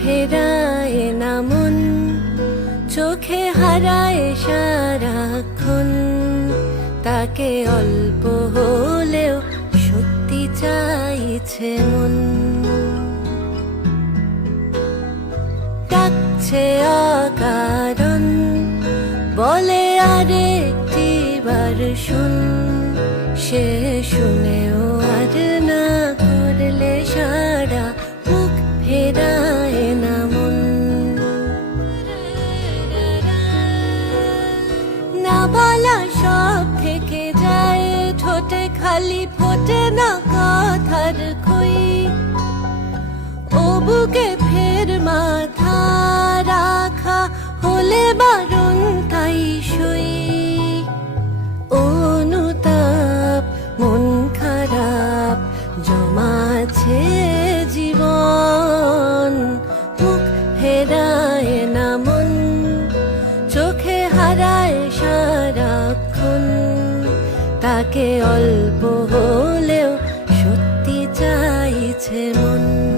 ফেরায় না মন, চোখে হারায় সারাক্ষণ। তাকে অল্প হলেও সত্যি চাইছে মন। ডাকছে অকারণ, বলে আরেকটি বার শুন। সে শুনেও আর না করলে সারা, মুখ ফেরায় না মন। না বলা সব থেকে যায় ঠোঁটে, খালি ফোটে না কথার খই। ও বুকে ফের মাথা রাখা হলে বারণ তাই সই। অনুতাপ, মন খারাপ জমাছে জীবন। মুখ ফেরায় না মন, চোখে হারায় সারাক্ষণ। তাকে অল্প হলেও সত্যি চাইছে মন।